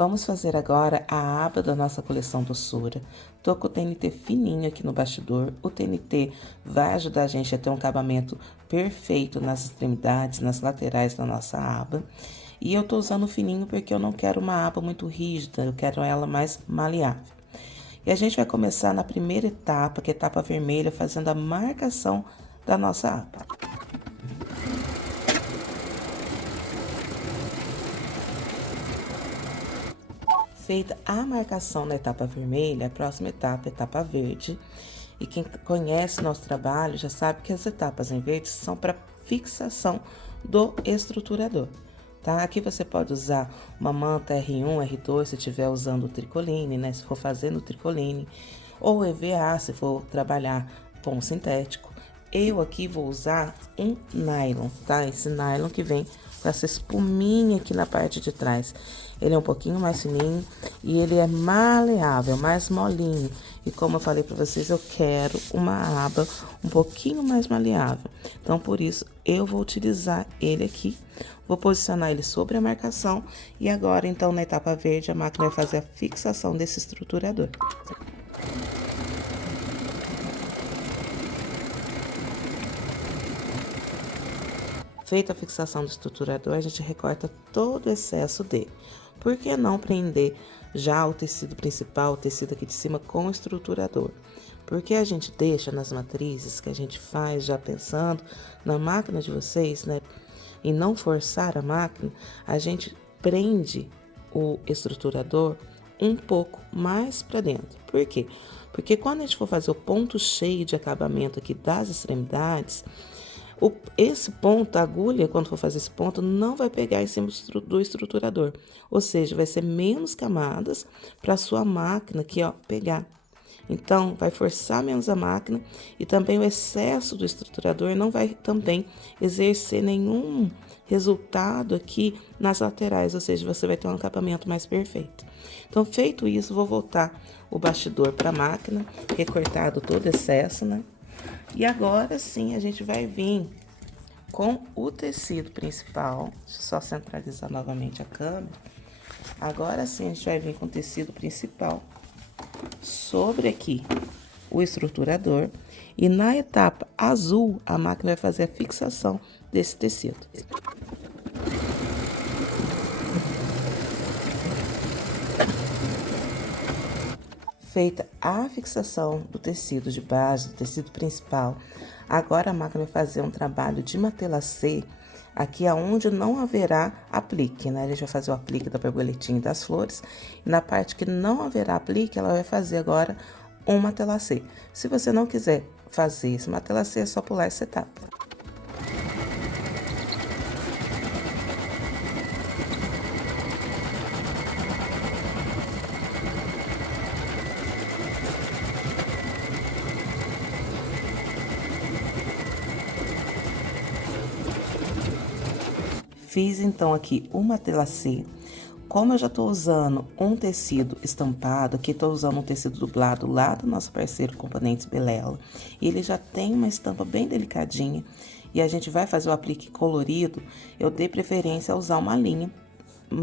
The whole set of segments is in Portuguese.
Vamos fazer agora a aba da nossa coleção doçura. Tô com o TNT fininho aqui no bastidor. O TNT vai ajudar a gente a ter um acabamento perfeito nas extremidades, nas laterais da nossa aba. E eu tô usando o fininho porque eu não quero uma aba muito rígida, eu quero ela mais maleável. E a gente vai começar na primeira etapa, que é a etapa vermelha, fazendo a marcação da nossa aba. Feita a marcação na etapa vermelha, a próxima etapa é a etapa verde. E quem conhece nosso trabalho já sabe que as etapas em verde são para fixação do estruturador. Tá? Aqui você pode usar uma manta R1, R2, se estiver usando o tricoline, né? Se for fazendo o tricoline, ou EVA, se for trabalhar com sintético. Eu aqui vou usar um nylon, tá? Esse nylon que vem com essa espuminha aqui na parte de trás. Ele é um pouquinho mais fininho e ele é maleável, mais molinho. E como eu falei para vocês, eu quero uma aba um pouquinho mais maleável. Então, por isso, eu vou utilizar ele aqui. Vou posicionar ele sobre a marcação. E agora, então, na etapa verde, a máquina vai fazer a fixação desse estruturador. Feita a fixação do estruturador, a gente recorta todo o excesso dele. Por que não prender já o tecido principal, o tecido aqui de cima, com o estruturador? Porque a gente deixa nas matrizes que a gente faz já pensando na máquina de vocês, né? E não forçar a máquina, a gente prende o estruturador um pouco mais para dentro. Por quê? Porque quando a gente for fazer o ponto cheio de acabamento aqui das extremidades, esse ponto, a agulha, quando for fazer esse ponto, não vai pegar em cima do estruturador. Ou seja, vai ser menos camadas para a sua máquina aqui, ó, pegar. Então, vai forçar menos a máquina e também o excesso do estruturador não vai também exercer nenhum resultado aqui nas laterais, ou seja, você vai ter um acabamento mais perfeito. Então, feito isso, vou voltar o bastidor para a máquina, recortado todo o excesso, né? E agora sim a gente vai vir com o tecido principal. Deixa eu só centralizar novamente a câmera. Agora sim a gente vai vir com o tecido principal sobre aqui o estruturador. E na etapa azul, a máquina vai fazer a fixação desse tecido. Feita a fixação do tecido de base, do tecido principal, agora a máquina vai fazer um trabalho de matelacê aqui aonde não haverá aplique, né? A gente vai fazer o aplique da borboletinha e das flores. E na parte que não haverá aplique, ela vai fazer agora um matelacê. Se você não quiser fazer esse matelacê, é só pular essa etapa. Fiz então aqui o matelacê. Como eu já tô usando um tecido estampado, aqui tô usando um tecido dublado lá do nosso parceiro Componentes Belela. E ele já tem uma estampa bem delicadinha e a gente vai fazer o aplique colorido. Eu dei preferência a usar uma linha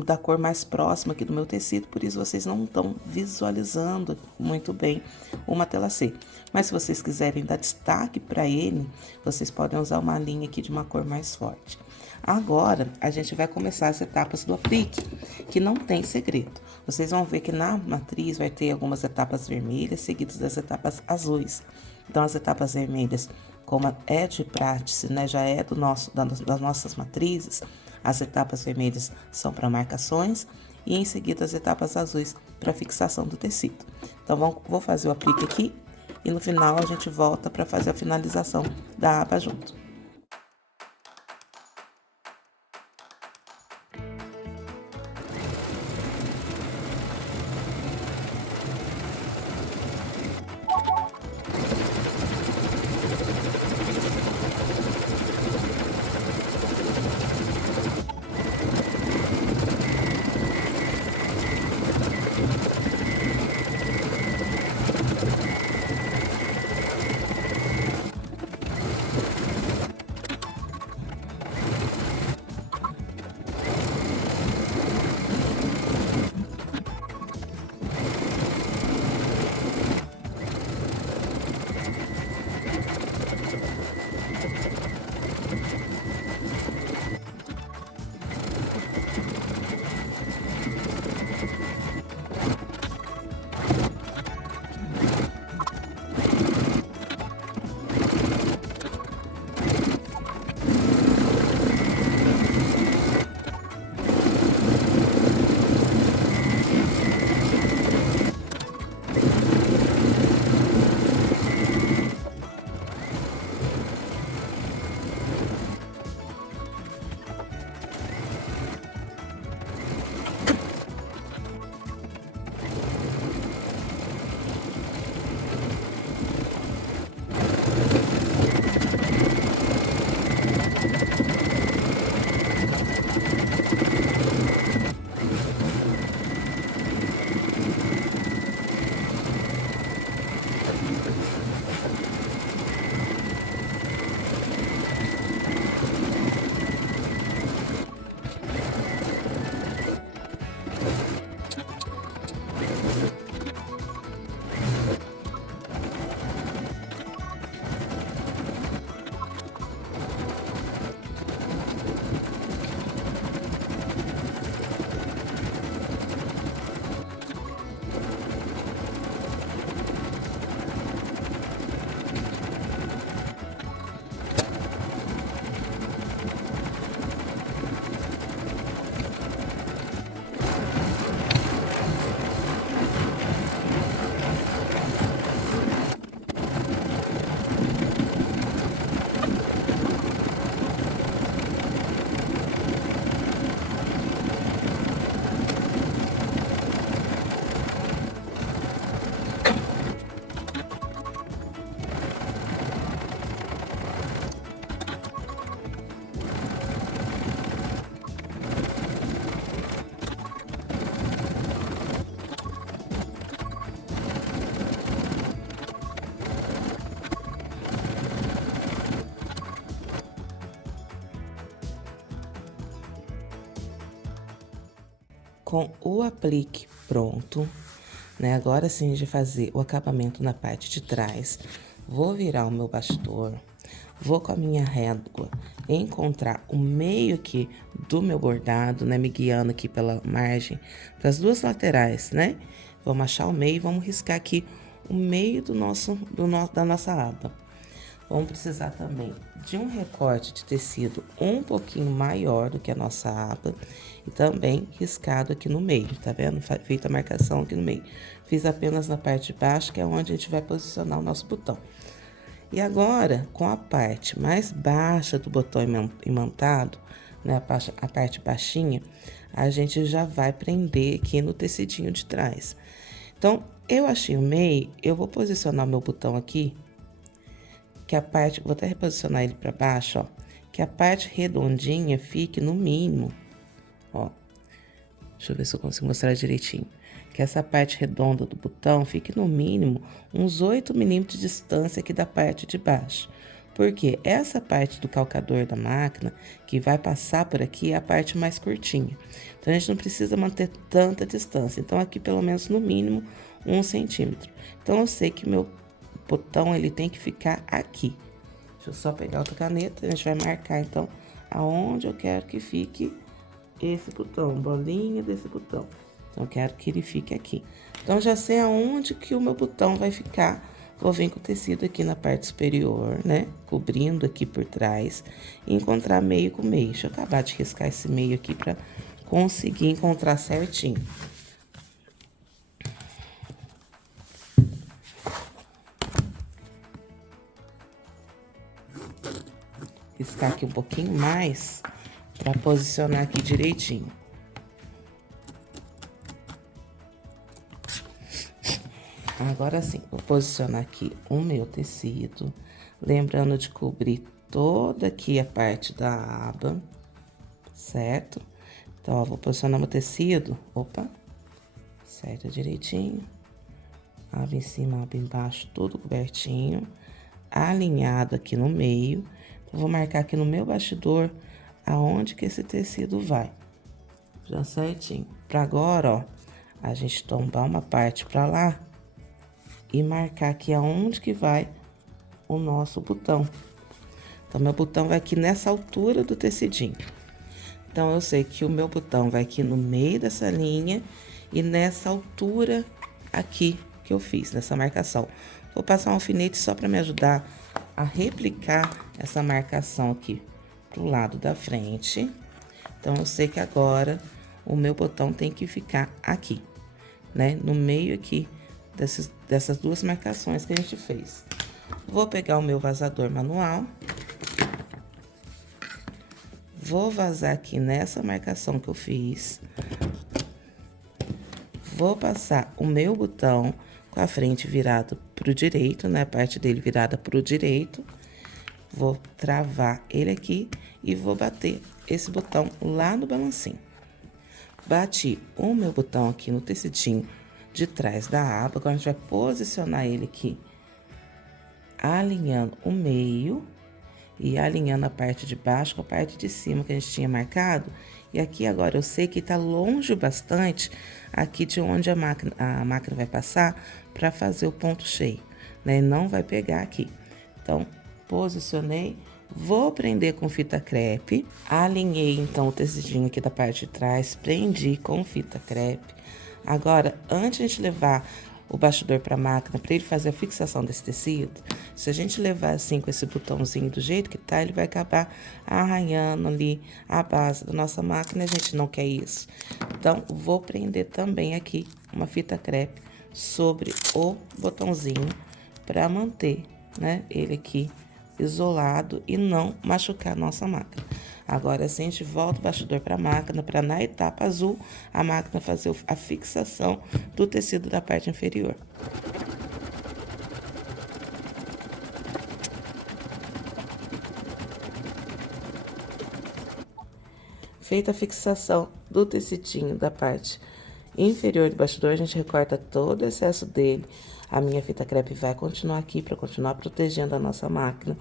da cor mais próxima aqui do meu tecido, por isso vocês não estão visualizando muito bem o matelacê. Mas se vocês quiserem dar destaque para ele, vocês podem usar uma linha aqui de uma cor mais forte. Agora, a gente vai começar as etapas do aplique, que não tem segredo. Vocês vão ver que na matriz vai ter algumas etapas vermelhas, seguidas das etapas azuis. Então, as etapas vermelhas, como é de prática, né, já é das nossas matrizes, as etapas vermelhas são para marcações e em seguida as etapas azuis para fixação do tecido. Então, vou fazer o aplique aqui e no final a gente volta para fazer a finalização da aba junto. Com o aplique pronto, né? Agora sim de fazer o acabamento na parte de trás. Vou virar o meu bastidor, vou com a minha régua encontrar o meio aqui do meu bordado, né? Me guiando aqui pela margem, para as duas laterais, né? Vamos achar o meio e vamos riscar aqui o meio da nossa aba. Vamos precisar também de um recorte de tecido um pouquinho maior do que a nossa aba e também riscado aqui no meio, tá vendo? Feita a marcação aqui no meio. Fiz apenas na parte de baixo, que é onde a gente vai posicionar o nosso botão. E agora, com a parte mais baixa do botão imantado, né, a parte baixinha, a gente já vai prender aqui no tecidinho de trás. Então, eu achei o meio, eu vou posicionar o meu botão aqui, que a parte, vou até reposicionar ele para baixo, ó, que a parte redondinha fique no mínimo, ó. Deixa eu ver se eu consigo mostrar direitinho. Que essa parte redonda do botão fique no mínimo uns 8 milímetros de distância aqui da parte de baixo. Porque essa parte do calcador da máquina, que vai passar por aqui, é a parte mais curtinha. Então, a gente não precisa manter tanta distância. Então, aqui pelo menos no mínimo 1 centímetro. Então, eu sei que o meu botão, ele tem que ficar aqui. Deixa eu só pegar outra caneta, a gente vai marcar, então, aonde eu quero que fique esse botão, bolinha desse botão. Então, eu quero que ele fique aqui. Então, já sei aonde que o meu botão vai ficar. Vou vir com o tecido aqui na parte superior, né? Cobrindo aqui por trás. E encontrar meio com meio. Deixa eu acabar de riscar esse meio aqui pra conseguir encontrar certinho. Riscar aqui um pouquinho mais para posicionar aqui direitinho. Agora sim, vou posicionar aqui o meu tecido, lembrando de cobrir toda aqui a parte da aba, certo? Então, ó, vou posicionar meu tecido, opa, certo direitinho, aba em cima, aba embaixo, tudo cobertinho, alinhado aqui no meio. Então, vou marcar aqui no meu bastidor aonde que esse tecido vai, já certinho. Pra agora, ó, a gente tombar uma parte pra lá e marcar aqui aonde que vai o nosso botão. Então, meu botão vai aqui nessa altura do tecidinho. Então, eu sei que o meu botão vai aqui no meio dessa linha e nessa altura aqui que eu fiz, nessa marcação. Vou passar um alfinete só para me ajudar a replicar essa marcação aqui pro lado da frente. Então, eu sei que agora o meu botão tem que ficar aqui, né? No meio aqui dessas duas marcações que a gente fez. Vou pegar o meu vazador manual. Vou vazar aqui nessa marcação que eu fiz. Vou passar o meu botão com a frente virado pro direito, né? A parte dele virada pro direito. Vou travar ele aqui e vou bater esse botão lá no balancinho. Bati o meu botão aqui no tecidinho de trás da aba. Agora, a gente vai posicionar ele aqui, alinhando o meio e alinhando a parte de baixo com a parte de cima que a gente tinha marcado. E aqui agora eu sei que tá longe bastante aqui de onde a máquina vai passar para fazer o ponto cheio, né? Não vai pegar aqui. Então, posicionei, vou prender com fita crepe, alinhei então o tecidinho aqui da parte de trás, prendi com fita crepe. Agora, antes de a gente levar o bastidor para a máquina, para ele fazer a fixação desse tecido, se a gente levar assim com esse botãozinho do jeito que tá, ele vai acabar arranhando ali a base da nossa máquina, a gente não quer isso. Então, vou prender também aqui uma fita crepe sobre o botãozinho para manter, né, ele aqui isolado e não machucar a nossa máquina. Agora, assim, a gente volta o bastidor para a máquina, para na etapa azul, a máquina fazer a fixação do tecido da parte inferior. Feita a fixação do tecidinho da parte inferior do bastidor, a gente recorta todo o excesso dele. A minha fita crepe vai continuar aqui para continuar protegendo a nossa máquina.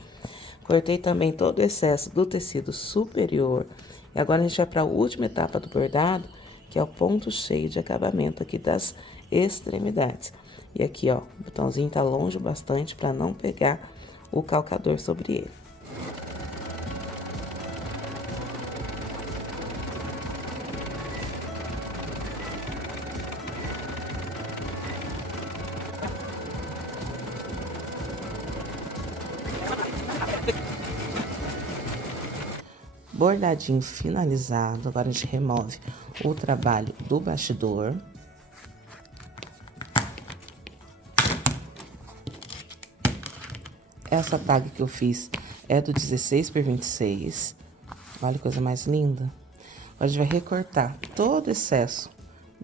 Cortei também todo o excesso do tecido superior. E agora a gente vai para a última etapa do bordado, que é o ponto cheio de acabamento aqui das extremidades. E aqui, ó, o botãozinho tá longe bastante para não pegar o calcador sobre ele. Bordadinho finalizado, agora a gente remove o trabalho do bastidor. Essa tag que eu fiz é do 16 por 26. Olha que coisa mais linda. Agora a gente vai recortar todo o excesso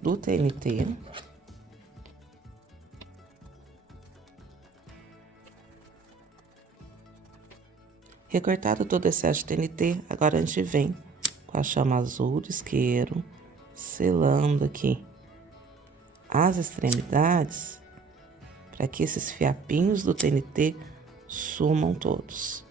do TNT. Recortado todo o excesso de TNT, agora a gente vem com a chama azul do isqueiro, selando aqui as extremidades, para que esses fiapinhos do TNT sumam todos.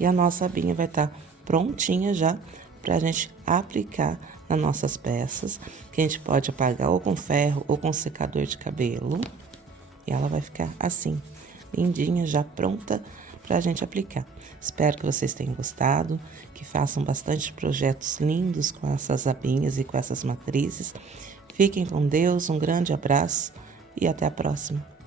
E a nossa abinha vai estar prontinha já para a gente aplicar nas nossas peças, que a gente pode apagar ou com ferro ou com secador de cabelo. E ela vai ficar assim, lindinha, já pronta para a gente aplicar. Espero que vocês tenham gostado, que façam bastante projetos lindos com essas abinhas e com essas matrizes. Fiquem com Deus, um grande abraço e até a próxima.